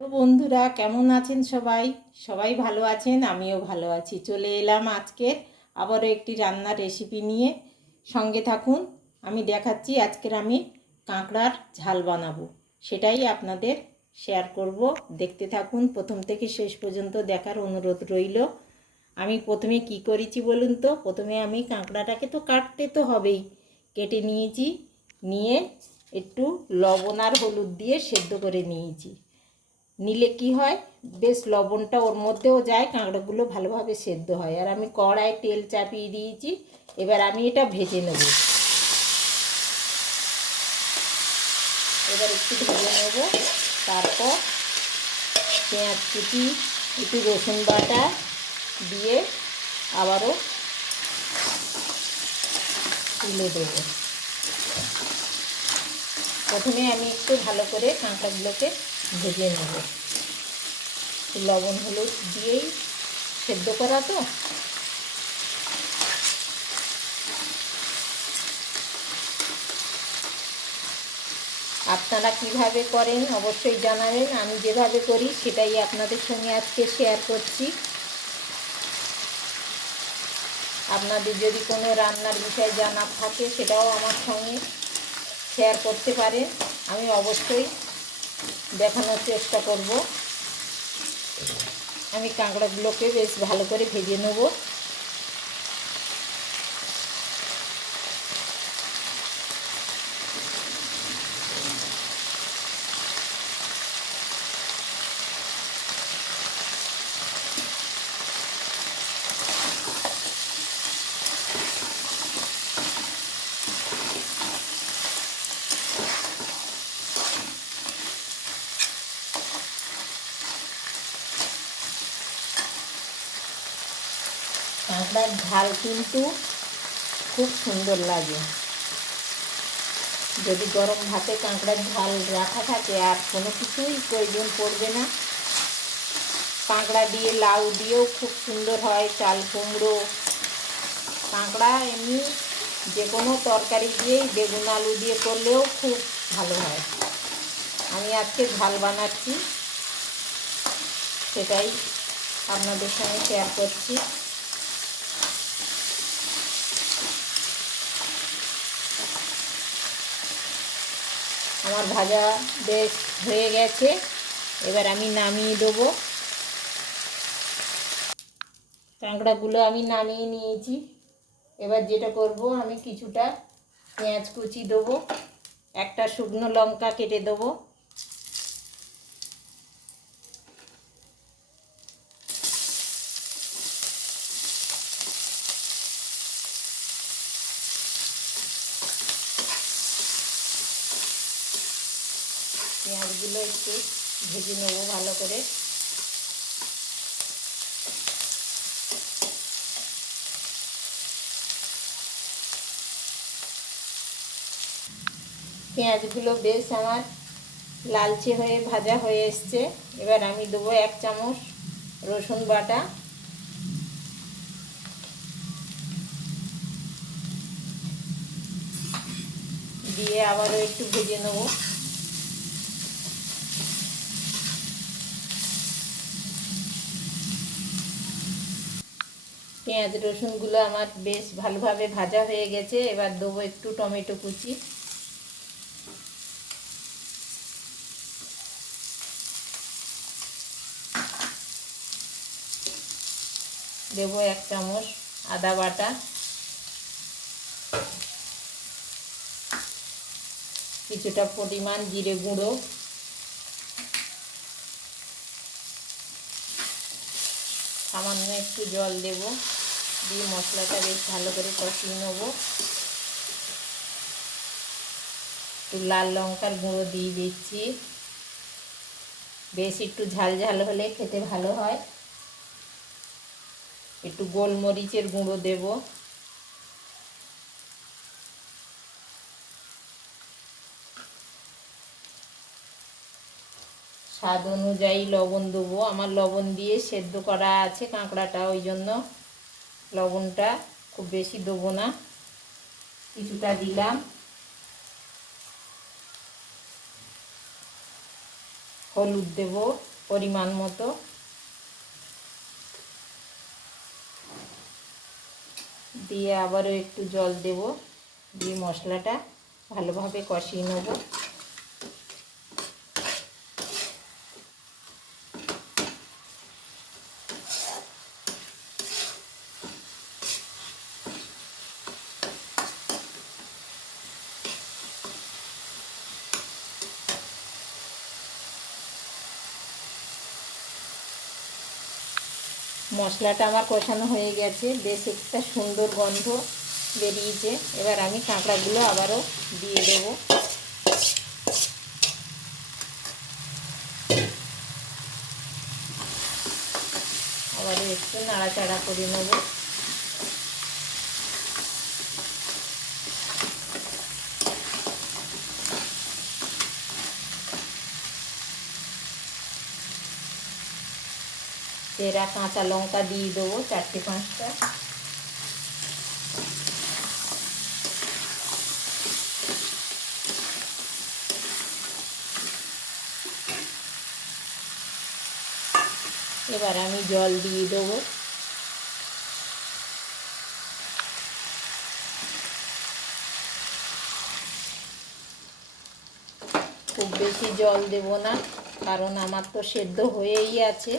তো বন্ধুরা, কেমন আছেন সবাই? সবাই ভালো আছেন? আমিও ভালো আছি। চলে এলাম আজকের আবারও একটি রান্নার রেসিপি নিয়ে। সঙ্গে থাকুন, আমি দেখাচ্ছি আজকের আমি কাঁকড়ার ঝাল বানাবো। সেটাই আপনাদের শেয়ার করব। দেখতে থাকুন, প্রথম থেকে শেষ পর্যন্ত দেখার অনুরোধ রইল। আমি প্রথমে কি করেছি বলুন তো? প্রথমে আমি কাঁকড়াটাকে তো কাটতে তো হবেই। কেটে নিয়েছি, নিয়ে একটু লবণ আর হলুদ দিয়ে সেদ্ধ করে নিয়েছি। নিলে কি হয়? বেশ লবণটা ওর মধ্যেও যায়, কাঁকড়াগুলো ভালোভাবে সেদ্ধ হয়। আর আমি কড়ায় তেল চাপিয়ে দিয়েছি, এবার আমি এটা ভেজে নেব। এবার একটু ভেজে নেব। তারপর পেঁয়াজ কুচি, একটু রসুন বাটা দিয়ে আবারও তুলে দেবো। প্রথমে আমি একটু ভালো করে কাঁকড়াগুলোকে ভেজে নেব। লবণ, হলুদ দিয়েই সেদ্ধ করা তো। আপনারা কীভাবে করেন অবশ্যই জানাবেন, আমি যেভাবে করি সেটাই আপনাদের সঙ্গে আজকে শেয়ার করছি। আপনাদের যদি কোনো রান্নার বিষয় জানার থাকে সেটাও আমার সঙ্গে শেয়ার করতে পারে, আমি অবশ্যই দেখানোর চেষ্টা করব। আমি কাঁকড়াগুলোকে বেশ ভালো করে ভেজে নেব। কাঁকড়ার ঝাল কিন্তু খুব সুন্দর লাগে। যদি গরম ভাতে কাঁকড়ার ঝাল রাখা থাকে, আর কোনো কিছুই প্রয়োজন পড়বে না। কাঁকড়া দিয়ে লাউ দিয়েও খুব সুন্দর হয়, চাল কুমড়ো। কাঁকড়া এমনি যে কোনো তরকারি দিয়েই বেগুন আলু দিয়ে করলেও খুব ভালো হয়। আমি আজকে ঝাল বানাচ্ছি, সেটাই আপনাদের সঙ্গে শেয়ার করছি। আমার ভাজা বেশ হয়ে গেছে। এবার আমি নামিয়ে দেবো। কাঁকড়াগুলো আমি নামিয়ে নিয়েছি। এবার যেটা করব, আমি কিছুটা পেঁয়াজ কুচি দেবো, একটা শুকনো লঙ্কা কেটে দেবো। পেঁয়াজগুলো একটু ভেজে নেব ভালো করে। পেঁয়াজগুলো বেশ আমার লালচে হয়ে ভাজা হয়ে এসছে। এবার আমি দেবো এক চামচ রসুন বাটা। দিয়ে আবারও একটু ভেজে নেব। পেঁয়াজ রসুনগুলো আমার বেশ ভালোভাবে ভাজা হয়ে গেছে। এবার দেবো একটু টমেটো কুচি। দেবো এক চামচ আদা বাটা। কিছুটা পরিমাণ জিরে গুঁড়ো। সামান্য একটু জল দেব। দিয়ে মশলাটা বেশ ভালো করে কষিয়ে নেব। একটু লাল লঙ্কার গুঁড়ো দিয়ে দিচ্ছি। বেশ একটু ঝাল ঝাল হলে খেতে ভালো হয়। একটু গোলমরিচের গুঁড়ো দেব। স্বাদ অনুযায়ী লবণ দেবো। আমার লবণ দিয়ে সেদ্ধ করা আছে কাঁকড়াটা, ওই জন্য লবণটা খুব বেশি দেবো না। কিছুটা দিলাম। হলুদ দেব পরিমাণ মতো। দিয়ে আবারও একটু জল দেব। দিয়ে মশলাটা ভালোভাবে কষিয়ে নেব। মশলাটা আমার কষানো হয়ে গেছে, বেশ একটা সুন্দর গন্ধ বেরিয়েছে। এবার আমি কাঁকড়াগুলো আবারও দিয়ে দেব। আবারও একটু নাড়াচাড়া করে নেব। চেরা কাঁচা লঙ্কা দিয়ে দেবো, চারটে, পাঁচটা। এবার আমি জল দিয়ে দেবো। খুব বেশি জল দেব না, কারণ আমার তো সেদ্ধ হয়েই আছে।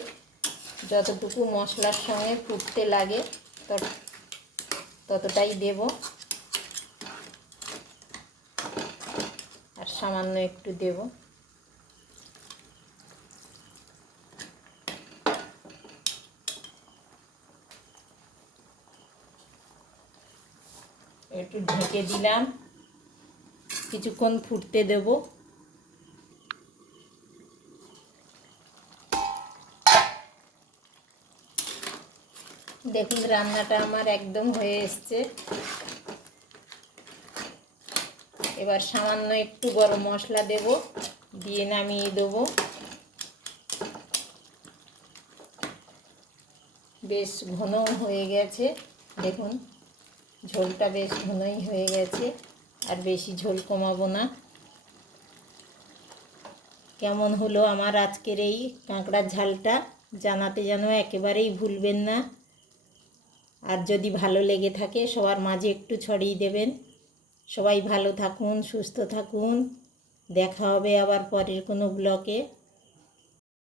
যতটুকু মশলার সঙ্গে ফুটতে লাগে ততটাই দেব। আর সামান্য একটু দেব। একটু ঢেকে দিলাম। কিছুক্ষণ ফুটতে দেবো। দেখুন, রান্নাটা আমার একদম হয়ে এসছে। এবার সামান্য একটু গরম মশলা দেব, দিয়ে নামিয়ে দেবো। বেশ ঘন হয়ে গেছে, দেখুন, ঝোলটা বেশ ঘনই হয়ে গেছে, আর বেশি ঝোল কমাবো না। কেমন হলো আমার আজকের এই কাঁকড়ার ঝালটা, জানাতে যেন একেবারেই ভুলবেন না। আর যদি ভালো লেগে থাকে, সবার মাঝে একটু ছড়িয়ে দেবেন। সবাই ভালো থাকুন, সুস্থ থাকুন। দেখা হবে আবার পরের কোনো ব্লকে